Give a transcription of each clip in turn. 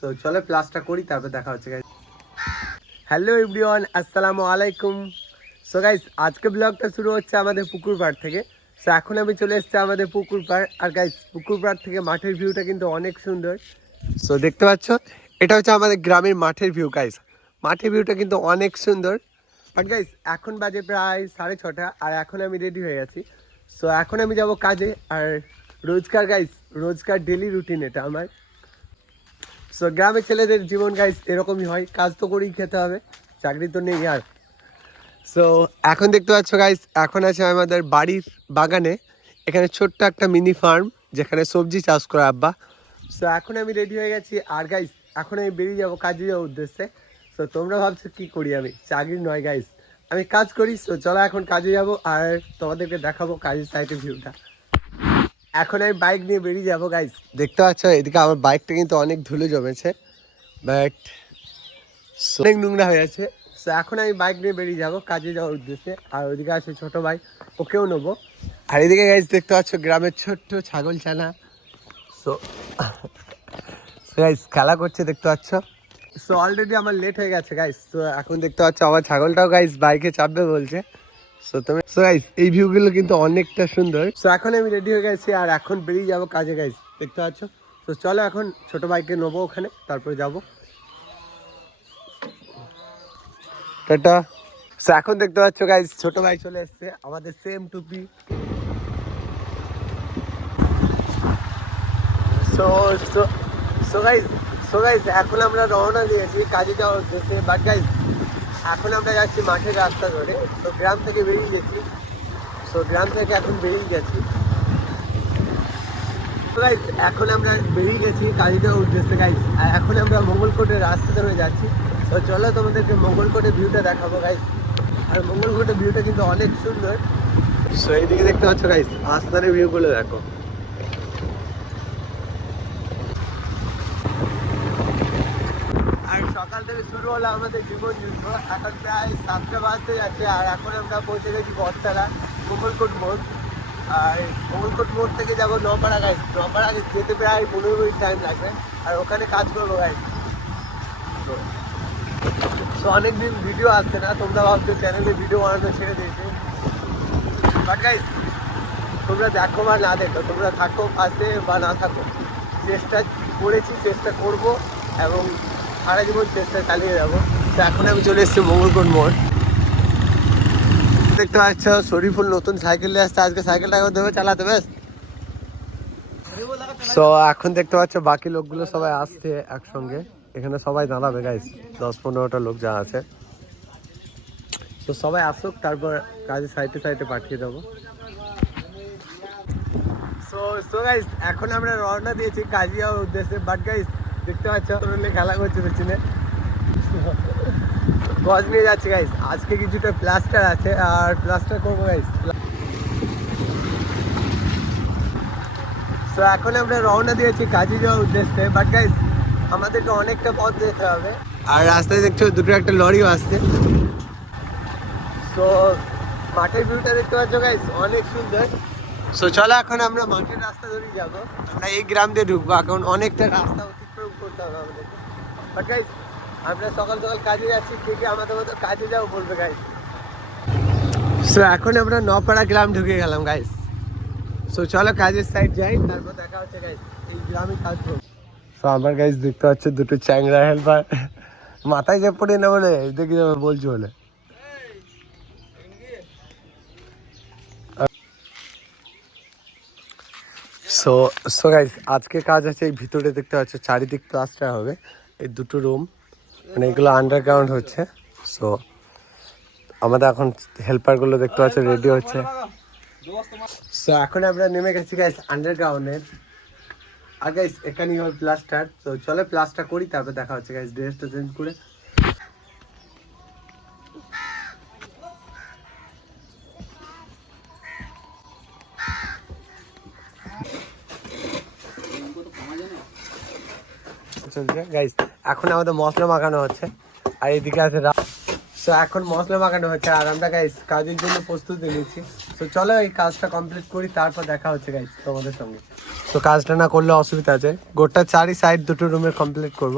তো চলে প্লাসটা করি, তারপর দেখা হচ্ছে গাইস হ্যালো এভরিওয়ান আসসালামু আলাইকুম সো গাইস আজকে ব্লগটা শুরু হচ্ছে আমাদের পুকুর পাড় থেকে। সো এখন আমি চলে এসেছি আমাদের পুকুর পাড়। আর গাইস পুকুর পাড় থেকে মাঠের ভিউটা কিন্তু অনেক সুন্দর। সো দেখতে পাচ্ছ? এটা হচ্ছে আমাদের গ্রামের মাঠের ভিউ গাইস মাঠের ভিউটা কিন্তু অনেক সুন্দর। বাট গাইস এখন বাজে প্রায় সাড়ে ছটা, আর এখন আমি রেডি হয়ে গেছি। সো এখন আমি যাব কাজে। আর, রোজকার গাইস রোজকার ডেলি রুটিন এটা আমার। সো গ্রামের ছেলেদের জীবন গাইস এরকমই হয়। কাজ তো করেই খেতে হবে, চাকরি তো নেই আর। সো এখন দেখতে পাচ্ছ গাইস এখন আছে আমাদের বাড়ির বাগানে। এখানে ছোট্ট একটা মিনি ফার্ম যেখানে সবজি চাষ করা আব্বা। সো এখন আমি রেডি হয়ে গেছি। আর গাইস এখন আমি বেরিয়ে যাব কাজে যাওয়ার উদ্দেশ্যে। সো তোমরা ভাবছ, কী করি আমি? চাকরি নয় গাইস আমি কাজ করি সো চলো এখন কাজে যাব, আর তোমাদেরকে দেখাবো কাজের সাইডের ভিউটা এখন আমি বাইক নিয়ে বেরিয়ে যাব গাইস দেখতে পাচ্ছ এদিকে আমার বাইকটা কিন্তু অনেক ধুলো জমেছে বাট অনেক নোংরা হয়ে আছে। সো এখন আমি বাইক নিয়ে বেরিয়ে যাব কাজে যাওয়ার উদ্দেশ্যে। আর ওইদিকে আছে ছোট ভাই ওকেও নেব। আর এদিকে গাইস দেখতে পাচ্ছ গ্রামের ছোট্ট ছাগল ছানা সো গাইস খেলা করছে দেখতে পাচ্ছ। সো অলরেডি আমার লেট হয়ে গেছে গাইস তো এখন দেখতে পাচ্ছ আমার ছাগলটাও গাইস বাইকে চাপবে বলছে। সো তুমি সো গাইস এই ভিউগুলো কিন্তু অনেকটা সুন্দর। সো এখন আমি রেডি হয়ে গেছি আর এখন বেরিয়ে যাব কাজে গাইস দেখতে পাচ্ছ? তো চলো এখন ছোট বাইকে নেব ওখানে, তারপরে যাব। টাটা। সো এখন দেখতে পাচ্ছ গাইস ছোট ভাই চলে এসেছে, আমাদের সেম টুপি। So so so guys so guys এখন আমরা রওনা দিয়েছি কাজে যাওয়ার উদ্দেশ্যে বাট গাইস এখন আমরা যাচ্ছি মাঠের রাস্তা ধরে। তো গ্রাম থেকে বেরিয়ে গেছি। সো গ্রাম থেকে এখন বেরিয়ে গেছি। তো এখন আমরা বেরিয়ে গেছি যাওয়ার উদ্দেশ্যে। গাইস আর এখন আমরা মঙ্গলকোটের রাস্তা ধরে যাচ্ছি। তো চলো তোমাদেরকে মঙ্গলকোটের ভিউটা দেখাবো গাইস আর মঙ্গলকোটের ভিউটা কিন্তু অনেক সুন্দর। সো এইদিকে দেখতে পাচ্ছ গাইস আস্তানের ভিউগুলো দেখো। আর সকাল থেকে শুরু হলো আমাদের জীবন যুদ্ধ। এখন প্রায় সাতটা বাজতে যাচ্ছে আর এখন আমরা পৌঁছে গেছি বটতলা কোমলকোট মোড়। আর কোমলকোট মোড় থেকে যাব নপাড়া গাইস নপাড়া যেতে প্রায় পনেরো মিনিট টাইম লাগবে। আর ওখানে কাজ করব গাইস তো অনেকদিন ভিডিও আসছে না, তোমরা ভাবছ চ্যানেলে ভিডিও বানানো ছেড়ে দিয়েছে। বাট তোমরা দেখো বা না দেখো, তোমরা থাকো পাশে বা না থাকো। চেষ্টা করেছি, চেষ্টা করব এবং সারা জীবন চেষ্টা চালিয়ে যাব। তো এখন আমি চলে এসেছি মঙ্গলকোট মোড়। দেখতে পাচ্ছ, শরীফুল নতুন সাইকেল নিয়ে আসছে। আজকে সাইকেলটা একবার দেবে চালাতে, বেশ? সো এখন দেখতে পাচ্ছ, বাকি লোকগুলো সবাই আসছে একসঙ্গে। এখানে সবাই দাঁড়াবে গাইস দশ পনেরোটা লোক যা আছে। তো সবাই আসুক, তারপর কাজে সাইডে সাইডে পাঠিয়ে দেবো। সো সো গাইস এখন আমরা রওনা দিয়েছি কাজে যাওয়ার উদ্দেশ্যে। বাট গাইস দেখতে পাচ্ছ খেলা করছে পেছনে। গজ নিয়ে যাচ্ছে গাইস আজকে কিছুটা প্লাস্টার আছে, আর প্লাস্টার করব গাইস তো এখন আমরা রওনা দিয়েছি কাজে যাওয়ার উদ্দেশ্যে বাট গাইস আমাদেরকে অনেকটা পথ যেতে হবে। আর রাস্তায় দেখছ দুটো একটা লরিও আসছে। তো মাঠের ভিউটা দেখতে পাচ্ছ গাইস অনেক সুন্দর। সো চলো এখন আমরা মাঠের রাস্তা ধরেই যাব। আমরা এই গ্রাম দিয়ে ঢুকবো, এখন অনেকটা রাস্তা করতে হবে আমাদেরকে গাইস আমরা সকাল সকাল কাজে যাচ্ছি কে আমাদের মতো কাজে যাব বলবে গাইস সো এখন আমরা নপাড়া গ্রাম ঢুকে গেলাম গাইস সো চলো কাজের সাইড যাই, তারপর দেখা হচ্ছে গাইস এই গ্রামে কাজ করব। সো আমার গাইস দেখতে পাচ্ছ দুটো চ্যাংরা হেল্পার মাথায় যে পড়ে না বলে দেখি যাবে, বলছি বলে। সো সো গাইস আজকে কাজ আছে এই ভিতরে দেখতে পাচ্ছ, চারিদিক প্লাস্টার হবে। এই দুটো রুম মানে এগুলো আন্ডারগ্রাউন্ড হচ্ছে। সো আমাদের এখন হেল্পারগুলো দেখতে পাচ্ছ রেডি হচ্ছে। সো এখন আমরা নেমে গেছি গাইস আন্ডারগ্রাউন্ডের আর গাইস এখানেই হবে প্লাস্টার তো চলে প্লাস্টার করি, তারপর দেখা হচ্ছে গাইস ড্রেসটা চেঞ্জ করে। চলছে গাইস এখন আমাদের মশলা মাখানো হচ্ছে আর এদিকে আছে সো এখন মশলা মাখানো হচ্ছে আর আমরা গাইস কাজের জন্য প্রস্তুতি নিচ্ছি। তো চলো এই কাজটা কমপ্লিট করি তারপর দেখা হচ্ছে গাইজ তোমাদের সঙ্গে। তো কাজটা না করলে অসুবিধা আছে। গোটা চারি সাইড দুটো রুমের কমপ্লিট করব।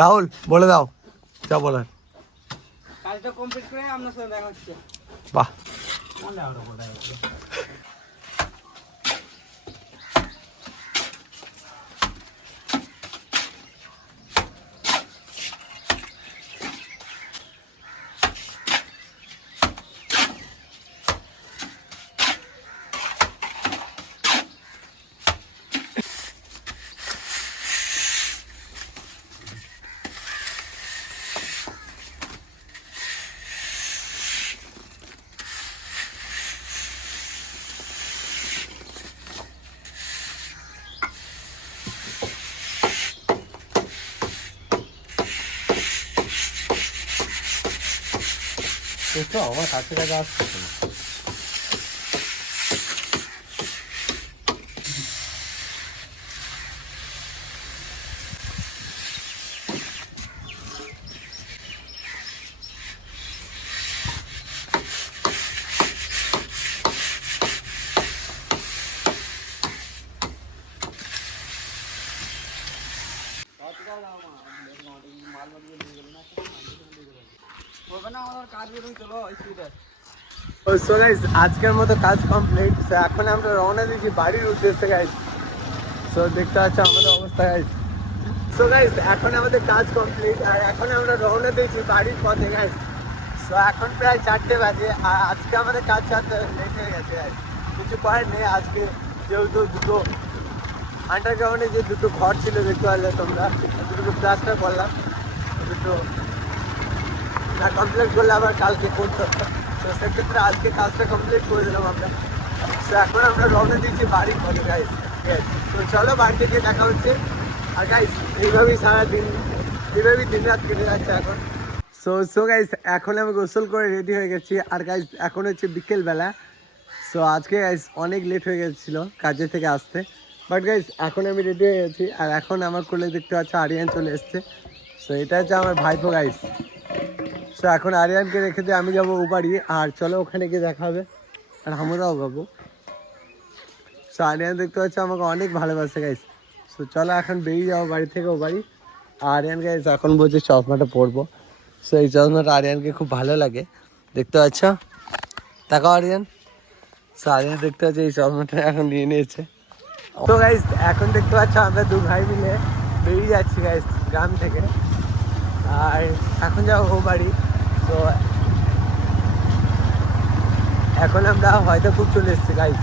রাহুল বলে দাও যা বলার। কাজটা কমপ্লিট করে আপনার সাথে দেখা হচ্ছে। বাহ। দেখো আমার কাছে কাছে আসছে তো। হবে না আমার কাজ করুন চলো স্পিডে ও সো গাইস আজকের মতো কাজ কমপ্লিট তো এখন আমরা রওনা দিয়েছি বাড়ির উদ্দেশ্যে গাইস সো দেখতে পাচ্ছ আমাদের অবস্থা গাইস সো গাইস এখন আমাদের কাজ কমপ্লিট আর এখন আমরা রওনা দিয়েছি বাড়ির পথে গাইস সো এখন প্রায় চারটে বাজে। আর আজকে আমাদের কাজ ছাড়তে লেট হয়ে গেছে, guys। কিছু করার নেই আজকে, যেহেতু দুটো আন্ডারগ্রাউন্ডে যে দুটো ঘর ছিল, দেখতে পারলে তোমরা, দুটো প্লাস্টার করলাম দুটো না কমপ্লিট করলে আবার কালকে করতে হতো তো সেক্ষেত্রে আজকে কাজটা কমপ্লিট করে দিলাম আমরা। তো এখন আমরা রওনা দিয়েছি বাড়ি পথে গাইস তো চলো বাড়িতে গিয়ে দেখা হচ্ছে। আর গাইস এইভাবেই সারাদিন, এইভাবেই দিন রাত কেটে যাচ্ছে এখন। সো সো গাইস এখন আমি গোসল করে রেডি হয়ে গেছি। আর গাইস এখন হচ্ছে বিকেলবেলা। সো আজকে গাইস অনেক লেট হয়ে গেছিল কাজে থেকে আসতে। বাট গাইস এখন আমি রেডি হয়ে গেছি। আর এখন আমার কোলে দেখতে পাচ্ছ, আরিয়ান চলে এসছে। সো এটা হচ্ছে আমার ভাইপো গাইস সো এখন আরিয়ানকে রেখে দিয়ে আমি যাব বাড়ি আর চলো ওখানে গিয়ে দেখা হবে। আর আমরাও যাব। সো আরিয়ান দেখতে পাচ্ছ আমাকে অনেক ভালোবাসে গাইস সো চলো এখন বেরিয়ে যাব বাড়ি থেকে ও বাড়ি আরিয়ান গাইস এখন বলছে চশমাটা পরবো সো এই চশমাটা আরিয়ানকে খুব ভালো লাগে। দেখতে পাচ্ছ? তাকাও, আরিয়ান। সো আরিয়ান দেখতে পাচ্ছ এই চশমাটা এখন নিয়ে নিয়েছে। তো গাইস এখন দেখতে পাচ্ছ আমরা দু ভাই মিলে বেরিয়ে যাচ্ছি গাইস গ্রাম থেকে। আর এখন যাব ও বাড়ি তো এখন আমরা হয়তো খুব চলে এসেছি গাইস